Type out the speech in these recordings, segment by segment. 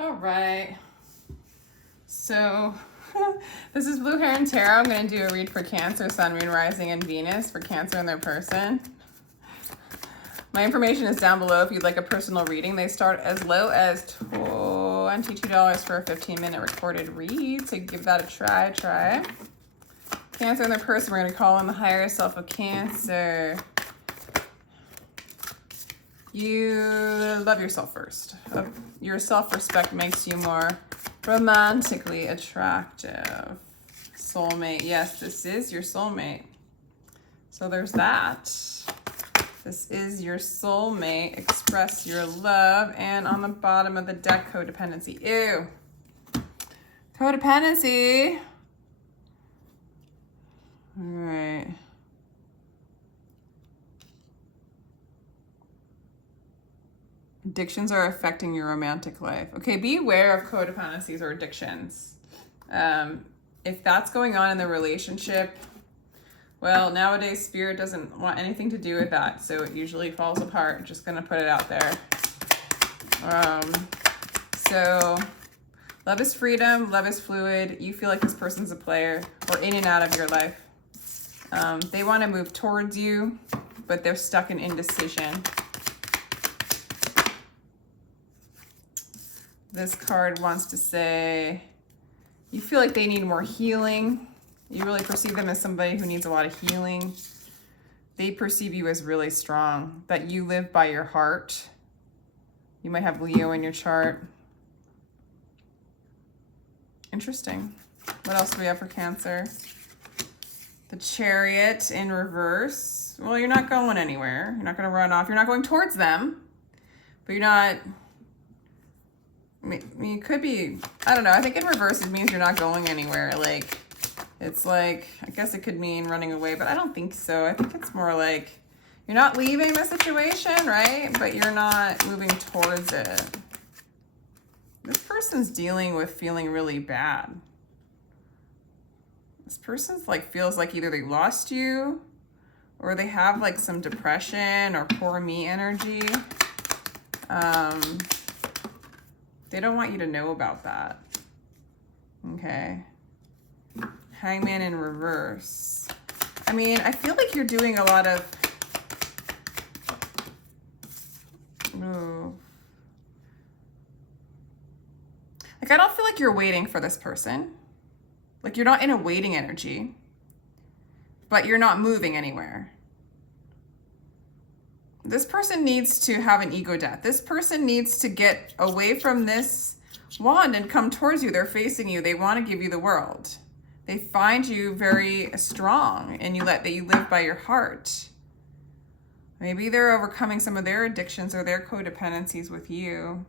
All right. So this is Blue Heron Tarot. I'm going to do a read for Cancer, Sun, Moon, Rising, and Venus for Cancer and their person. My information is down below if you'd like a personal reading. They start as low as $22 for a 15-minute recorded read. So give that a try. Cancer and their person, we're going to call in the higher self of Cancer. You love yourself first. Your self-respect makes you more romantically attractive. Soulmate. Yes, this is your soulmate. So there's that. This is your soulmate. Express your love. And on the bottom of the deck, codependency. Ew. Codependency. All right. Addictions are affecting your romantic life. Okay, be aware of codependencies or addictions. If that's going on in the relationship, well, nowadays Spirit doesn't want anything to do with that, so it usually falls apart. Just gonna put it out there. So love is freedom, love is fluid. You feel like this person's a player or in and out of your life. They want to move towards you, but they're stuck in indecision. This card wants to say, you feel like they need more healing. You really perceive them as somebody who needs a lot of healing. They perceive you as really strong, that you live by your heart. You might have Leo in your chart. Interesting. What else do we have for Cancer? The Chariot in reverse. Well, you're not going anywhere. You're not going to run off. You're not going towards them, but you're not... I mean, it could be, I don't know. I think in reverse, it means you're not going anywhere. Like, it's like, I guess it could mean running away, but I don't think so. I think it's more like you're not leaving the situation, right? But you're not moving towards it. This person's dealing with feeling really bad. This person's like, feels like either they lost you or they have like some depression or poor me energy. They don't want you to know about that. Okay. Hangman in reverse. I mean, I feel like you're doing a lot of... Ooh. Like, I don't feel like you're waiting for this person. Like, you're not in a waiting energy, but you're not moving anywhere. This person needs to have an ego death. This person needs to get away from this wand and come towards you. They're facing you. They want to give you the world. They find you very strong and you live by your heart. Maybe they're overcoming some of their addictions or their codependencies with you.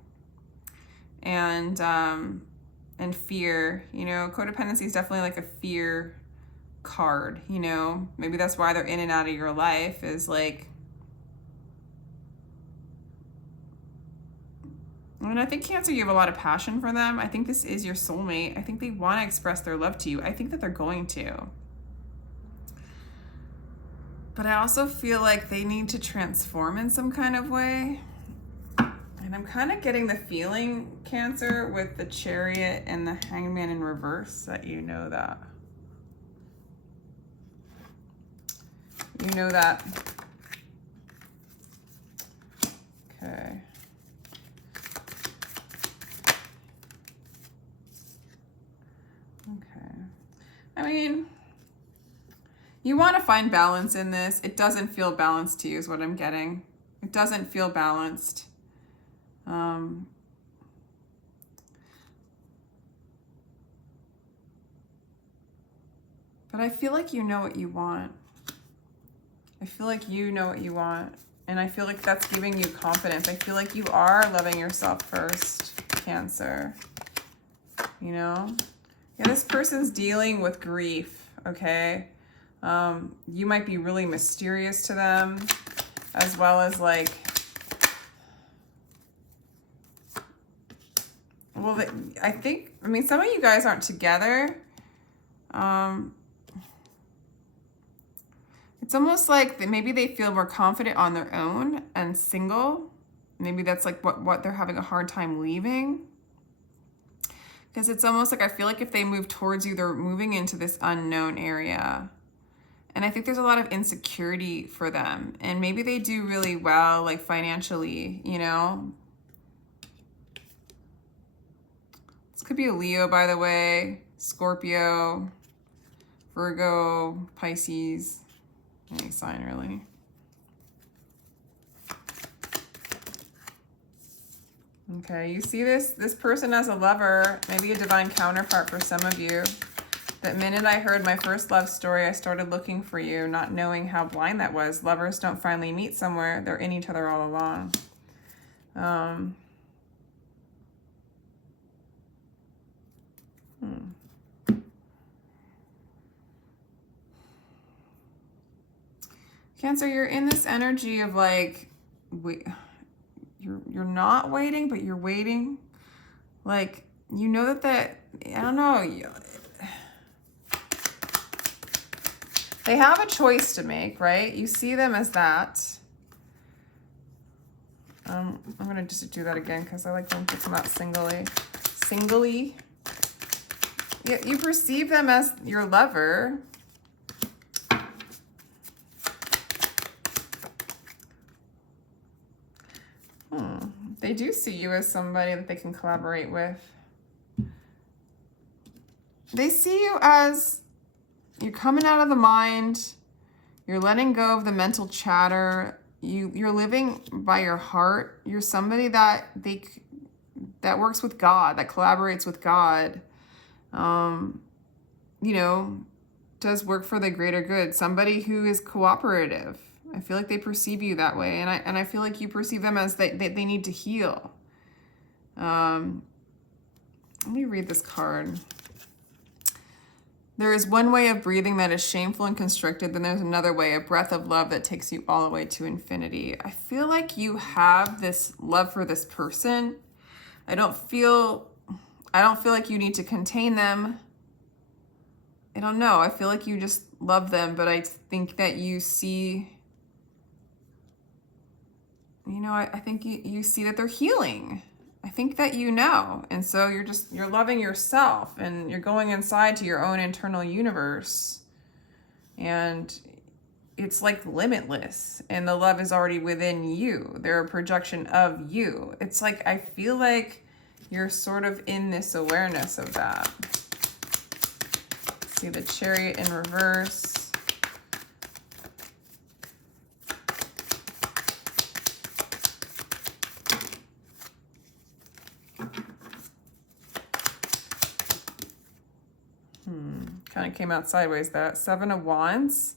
And fear, you know, codependency is definitely like a fear card, you know. Maybe that's why they're in and out of your life, is like, and I think Cancer, you have a lot of passion for them. I think this is your soulmate. I think they want to express their love to you. I think that they're going to. But I also feel like they need to transform in some kind of way. And I'm kind of getting the feeling, Cancer, with the Chariot and the Hangman in reverse, that you know that. You know that. Okay. I mean, you want to find balance in this. It doesn't feel balanced to you is what I'm getting. It doesn't feel balanced. But I feel like you know what you want. I feel like you know what you want. And I feel like that's giving you confidence. I feel like you are loving yourself first, Cancer. You know? Yeah, this person's dealing with grief, okay? You might be really mysterious to them, as well as like, well, I mean, some of you guys aren't together. It's almost like maybe they feel more confident on their own and single. Maybe that's like what they're having a hard time leaving. Because it's almost like I feel like if they move towards you, they're moving into this unknown area. And I think there's a lot of insecurity for them. And maybe they do really well, like financially, you know? This could be a Leo, by the way, Scorpio, Virgo, Pisces, any sign really. Okay, you see this person as a lover, maybe a divine counterpart for some of you. That minute I heard my first love story, I started looking for you, not knowing how blind that was. Lovers don't finally meet somewhere. They're in each other all along. Cancer, you're in this energy of like, you're not waiting, but you're waiting. Like, you know that I don't know. They have a choice to make, right? You see them as that. I'm going to just do that again because I like them to come out singly. Yeah, you perceive them as your lover. They do see you as somebody that they can collaborate with. They see you as you're coming out of the mind. You're letting go of the mental chatter. You're living by your heart. You're somebody that works with God, that collaborates with God. You know, does work for the greater good. Somebody who is cooperative. I feel like they perceive you that way, and I feel like you perceive them as they need to heal. Let me read this card. There is one way of breathing that is shameful and constricted, then there's another way, a breath of love that takes you all the way to infinity. I feel like you have this love for this person. I don't feel like you need to contain them. I don't know. I feel like you just love them, but I think that you see, you know, I think you see that they're healing. I think that you know. And so you're loving yourself and you're going inside to your own internal universe. And it's like limitless. And the love is already within you. They're a projection of you. It's like, I feel like you're sort of in this awareness of that. See the Chariot in reverse. Kind of came out sideways, that Seven of Wands.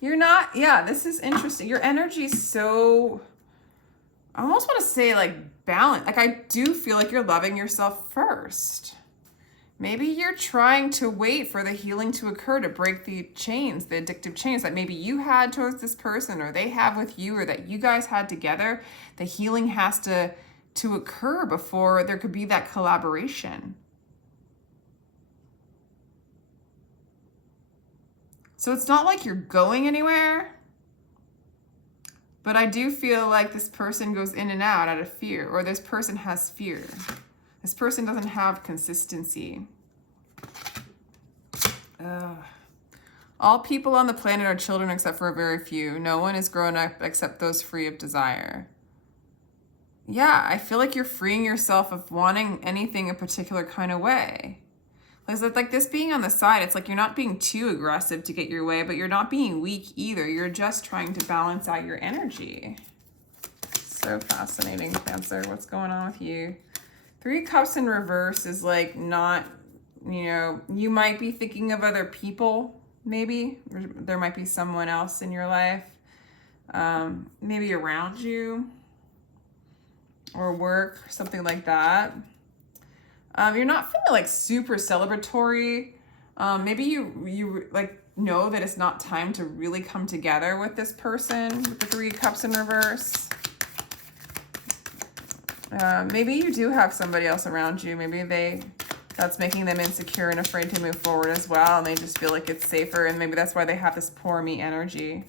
You're not, yeah, this is interesting. Your energy is so, I almost want to say like balanced. Like I do feel like you're loving yourself first. Maybe you're trying to wait for the healing to occur to break the chains, the addictive chains that maybe you had towards this person or they have with you or that you guys had together. The healing has to occur before there could be that collaboration. So it's not like you're going anywhere, but I do feel like this person goes in and out of fear, or this person has fear. This person doesn't have consistency. All people on the planet are children except for a very few. No one is grown up except those free of desire. Yeah, I feel like you're freeing yourself of wanting anything a particular kind of way. Like this being on the side, it's like you're not being too aggressive to get your way, but you're not being weak either. You're just trying to balance out your energy. So fascinating, Cancer. What's going on with you? Three Cups in reverse is like not, you know, you might be thinking of other people, maybe. There might be someone else in your life, maybe around you or work, something like that. You're not feeling like super celebratory. Maybe you like know that it's not time to really come together with this person with the Three Cups in reverse. Maybe you do have somebody else around you. Maybe that's making them insecure and afraid to move forward as well. And they just feel like it's safer. And maybe that's why they have this poor me energy.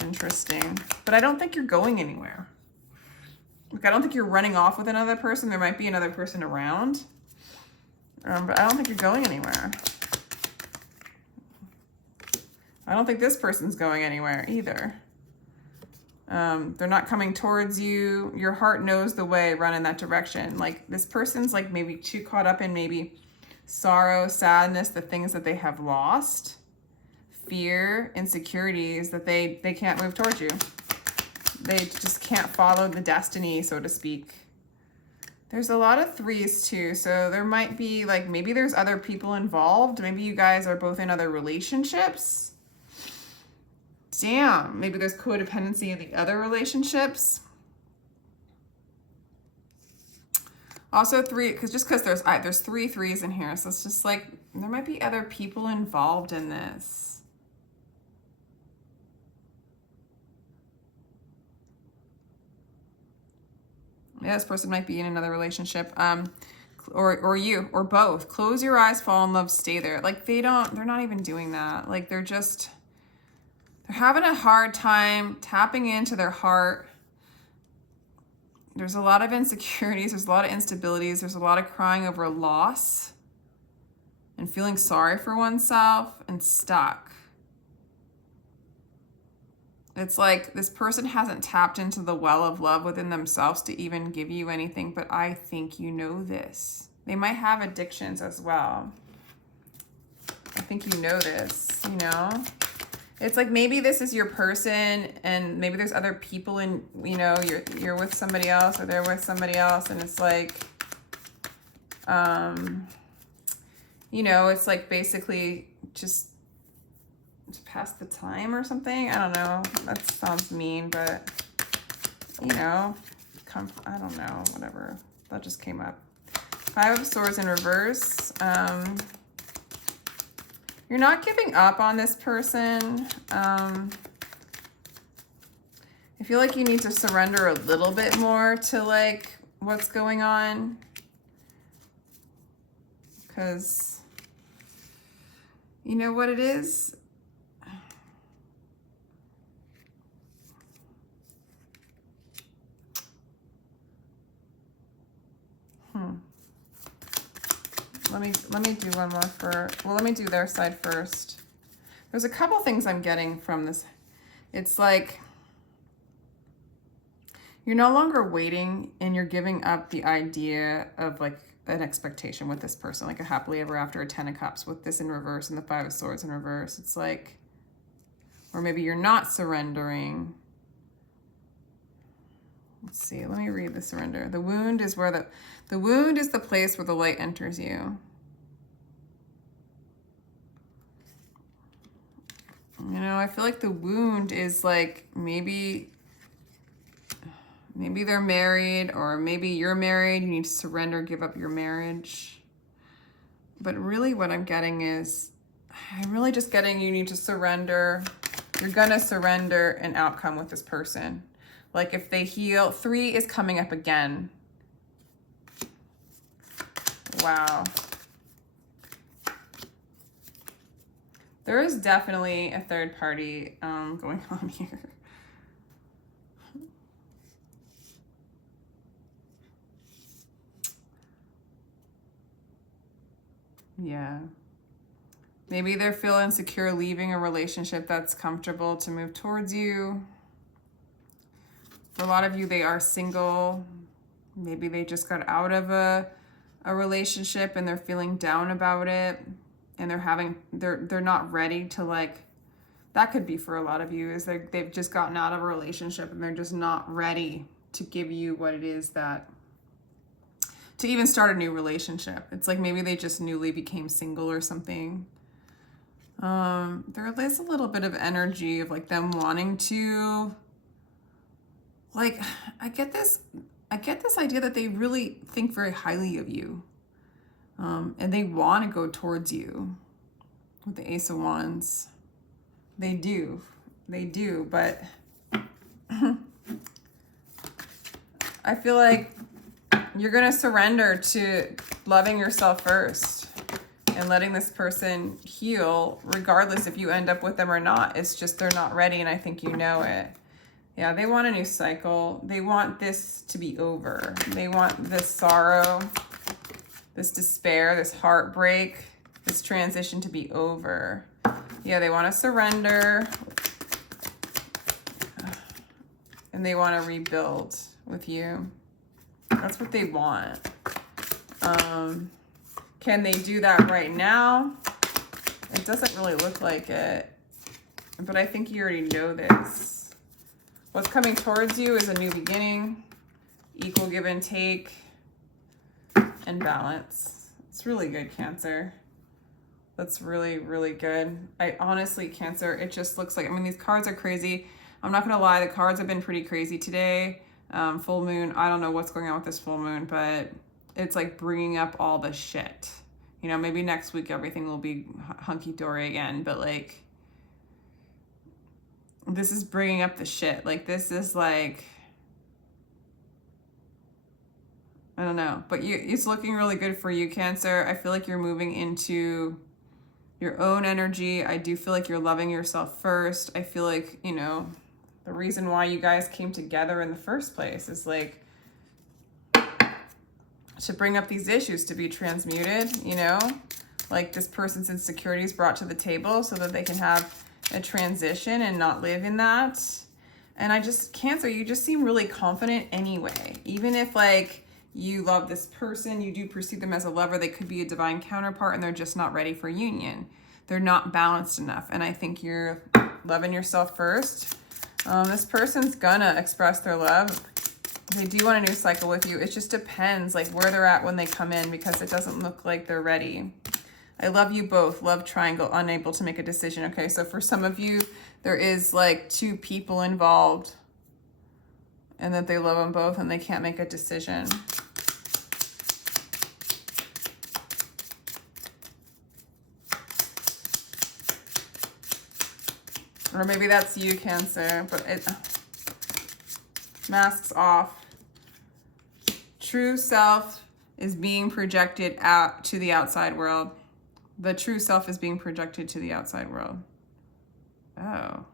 Interesting. But I don't think you're going anywhere. Like, I don't think you're running off with another person. There might be another person around. But I don't think you're going anywhere. I don't think this person's going anywhere either. They're not coming towards you. Your heart knows the way, run in that direction. Like, this person's like maybe too caught up in maybe sorrow, sadness, the things that they have lost, fear, insecurities, that they can't move towards you. They just can't follow the destiny, so to speak. There's a lot of 3s too, so there might be like, maybe there's other people involved. Maybe you guys are both in other relationships. Damn, maybe there's codependency in the other relationships. Also 3, because there's 3 3s in here, so it's just like, there might be other people involved in this. Yeah, this person might be in another relationship, or you, or both. Close your eyes, fall in love, stay there. Like, they're not even doing that. Like, they're having a hard time tapping into their heart. There's a lot of insecurities. There's a lot of instabilities. There's a lot of crying over loss and feeling sorry for oneself and stuck. It's like this person hasn't tapped into the well of love within themselves to even give you anything, but I think you know this. They might have addictions as well. I think you know this, you know? It's like maybe this is your person and maybe there's other people in, you know, you're with somebody else or they're with somebody else, and it's like, you know, it's like basically just to pass the time or something. I don't know. That sounds mean, but you know, I don't know, whatever. That just came up. 5 of Swords in reverse. You're not giving up on this person. I feel like you need to surrender a little bit more to like what's going on. Because you know what it is? Let me do one more let me do their side first. There's a couple things I'm getting from this. It's like you're no longer waiting and you're giving up the idea of like an expectation with this person, like a happily ever after, a 10 of Cups with this in reverse and the 5 of Swords in reverse. It's like, or maybe you're not surrendering. Let's see, let me read the surrender. The wound is where the wound is the place where the light enters you. You know, I feel like the wound is like maybe they're married or maybe you're married. You need to surrender, give up your marriage. But really what I'm getting is, I'm really just getting you need to surrender. You're gonna surrender an outcome with this person. Like if they heal, 3 is coming up again. Wow. There is definitely a third party going on here. Yeah. Maybe they feel insecure leaving a relationship that's comfortable to move towards you. For a lot of you, they are single. Maybe they just got out of a relationship and they're feeling down about it. And they're not ready to like, that could be for a lot of you, is they've just gotten out of a relationship and they're just not ready to give you what it is that, to even start a new relationship. It's like maybe they just newly became single or something. There is a little bit of energy of like them wanting to, like, I get this idea that they really think very highly of you. And they want to go towards you with the Ace of Wands. They do, but I feel like you're going to surrender to loving yourself first and letting this person heal, regardless if you end up with them or not. It's just they're not ready, and I think you know it. Yeah, they want a new cycle. They want this to be over. They want this sorrow, this despair, this heartbreak, this transition to be over. Yeah, they want to surrender. And they want to rebuild with you. That's what they want. Can they do that right now? It doesn't really look like it. But I think you already know this. What's coming towards you is a new beginning, equal give and take, and balance. It's really good, Cancer. That's really, really good. I honestly, Cancer, it just looks like, I mean, these cards are crazy. I'm not going to lie, the cards have been pretty crazy today. Full moon, I don't know what's going on with this full moon, but it's like bringing up all the shit. You know, maybe next week everything will be hunky-dory again, but like, this is bringing up the shit. Like, this is like, I don't know, but it's looking really good for you, Cancer. I feel like you're moving into your own energy. I do feel like you're loving yourself first. I feel like, you know, the reason why you guys came together in the first place is like to bring up these issues, to be transmuted, you know, like this person's insecurities brought to the table so that they can have a transition and not live in that. And I just, Cancer, you just seem really confident anyway. Even if like you love this person, you do perceive them as a lover, they could be a divine counterpart and they're just not ready for union. They're not balanced enough. And I think you're loving yourself first. This person's gonna express their love. They do want a new cycle with you. It just depends like where they're at when they come in, because it doesn't look like they're ready. I love you both. Love triangle, unable to make a decision. Okay, so for some of you, there is like two people involved and that they love them both and they can't make a decision. Or maybe that's you, Cancer, but it masks off. True self is being projected out to the outside world. The true self is being projected to the outside world. Oh.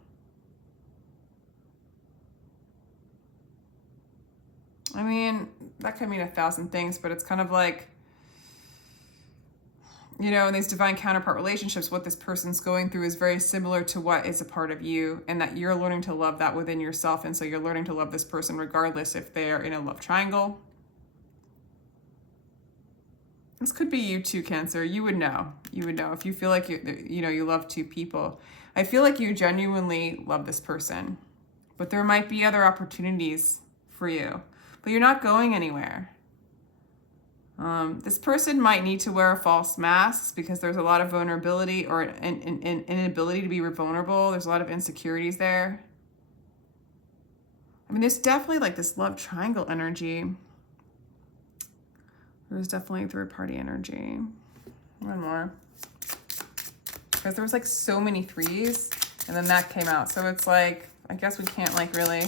I mean, that could mean 1,000 things, but it's kind of like, you know, in these divine counterpart relationships, what this person's going through is very similar to what is a part of you, and that you're learning to love that within yourself. And so you're learning to love this person regardless if they're in a love triangle. This could be you too, Cancer. You would know. You would know if you feel like you love two people. I feel like you genuinely love this person, but there might be other opportunities for you, but you're not going anywhere. This person might need to wear false masks because there's a lot of vulnerability or an inability to be vulnerable. There's a lot of insecurities there. I mean, there's definitely like this love triangle energy. There's definitely third-party energy. One more. Because there was like so many threes, and then that came out. So it's like, I guess we can't like really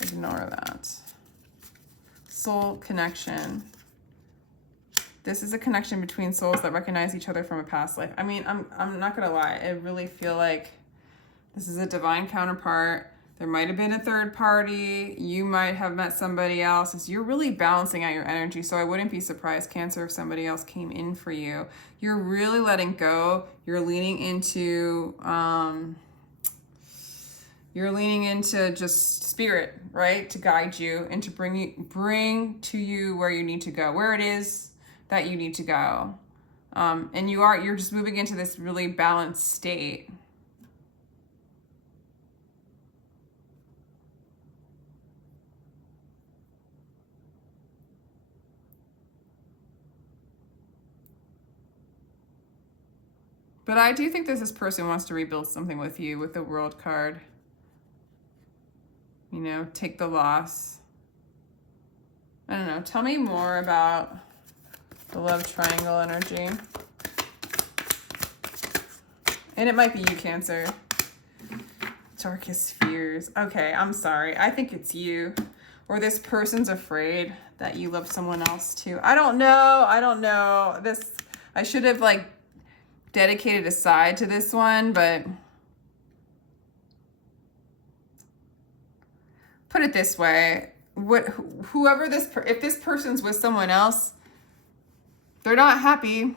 ignore that. Soul connection. This is a connection between souls that recognize each other from a past life. I mean, I'm not gonna lie. I really feel like this is a divine counterpart. There might have been a third party. You might have met somebody else. You're really balancing out your energy. So I wouldn't be surprised, Cancer, if somebody else came in for you. You're really letting go. You're leaning into just spirit, right? To guide you and to bring to you where you need to go, where it is that you need to go. And you're just moving into this really balanced state. But I do think that this person wants to rebuild something with you with the World card. You know, take the loss. I don't know. Tell me more about the love triangle energy. And it might be you, Cancer. Darkest fears. Okay, I'm sorry. I think it's you. Or this person's afraid that you love someone else too. I don't know. I should have like dedicated a side to this one, but put it this way. Whoever if this person's with someone else, they're not happy.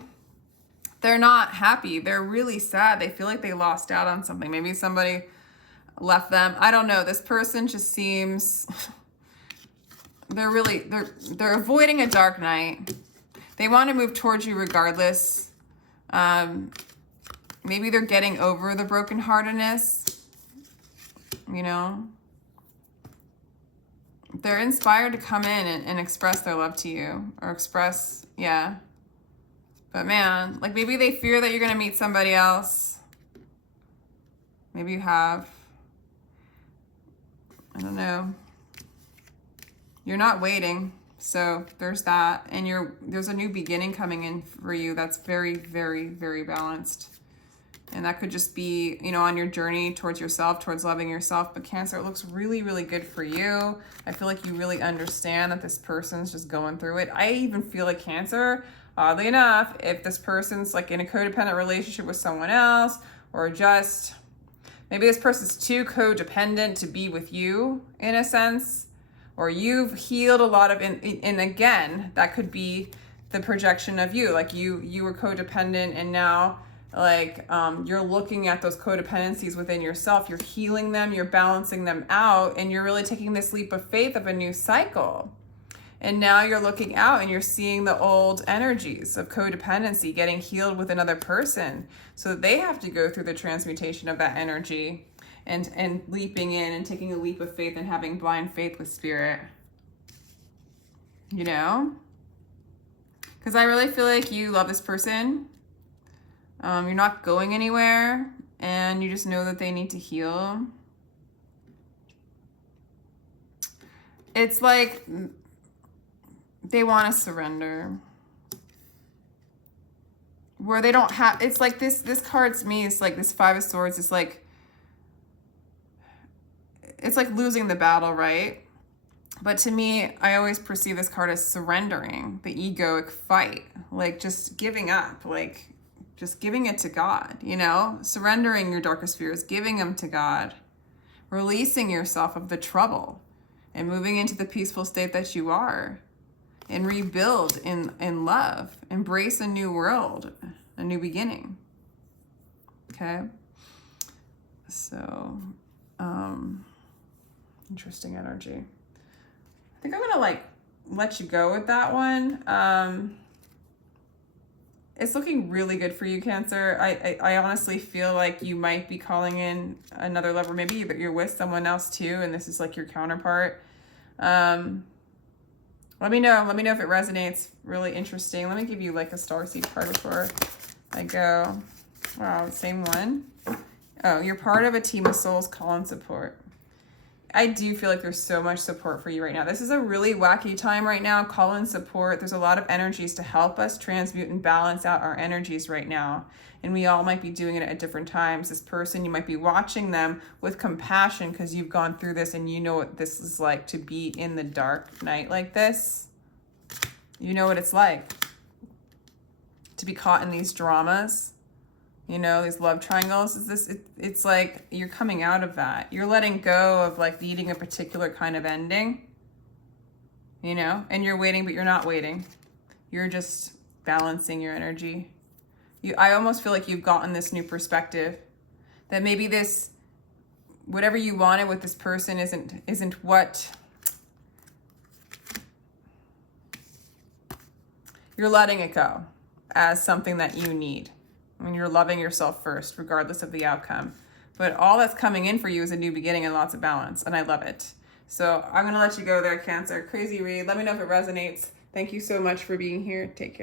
They're not happy. They're really sad. They feel like they lost out on something. Maybe somebody left them. I don't know. This person just seems, they're avoiding a dark night. They want to move towards you regardless. Maybe they're getting over the brokenheartedness, you know. They're inspired to come in and express their love to you, or express, yeah. But man, like maybe they fear that you're going to meet somebody else. Maybe you have. I don't know. You're not waiting. So there's that. And there's a new beginning coming in for you that's very, very, very balanced. And that could just be, you know, on your journey towards yourself, towards loving yourself. But Cancer, it looks really, really good for you. I feel like you really understand that this person's just going through it. I even feel like Cancer, oddly enough, if this person's like in a codependent relationship with someone else, or just maybe this person's too codependent to be with you in a sense, or you've healed a lot of, and again, that could be the projection of you. Like you were codependent, and now like you're looking at those codependencies within yourself, you're healing them, you're balancing them out, and you're really taking this leap of faith of a new cycle. And now you're looking out and you're seeing the old energies of codependency getting healed with another person, so that they have to go through the transmutation of that energy and leaping in and taking a leap of faith and having blind faith with spirit, you know. Because I really feel like you love this person. You're not going anywhere, and you just know that they need to heal. It's like they want to surrender. Where they don't have, it's like this card to me is like this Five of Swords. It's like losing the battle, right? But to me, I always perceive this card as surrendering, the egoic fight, like just giving up, like just giving it to God, you know, surrendering your darkest fears, giving them to God, releasing yourself of the trouble and moving into the peaceful state that you are, and rebuild in love, embrace a new world, a new beginning. Okay. So, interesting energy. I think I'm gonna like let you go with that one. It's looking really good for you, Cancer. I honestly feel like you might be calling in another lover. Maybe you're with someone else too, and this is like your counterpart. Let me know if it resonates. Really interesting. Let me give you like a starseed card before I go. Wow, same one. Oh, you're part of a team of souls, call and support. I do feel like there's so much support for you right now. This is a really wacky time right now. Call in support. There's a lot of energies to help us transmute and balance out our energies right now. And we all might be doing it at different times. This person, you might be watching them with compassion because you've gone through this and you know what this is like to be in the dark night like this. You know what it's like to be caught in these dramas. You know, these love triangles. It's like you're coming out of that. You're letting go of like needing a particular kind of ending, you know, and you're waiting, but you're not waiting. You're just balancing your energy. I almost feel like you've gotten this new perspective that maybe this, whatever you wanted with this person isn't what you're letting it go as something that you need. I mean, you're loving yourself first, regardless of the outcome. But all that's coming in for you is a new beginning and lots of balance, and I love it. So I'm going to let you go there, Cancer. Crazy read. Let me know if it resonates. Thank you so much for being here. Take care.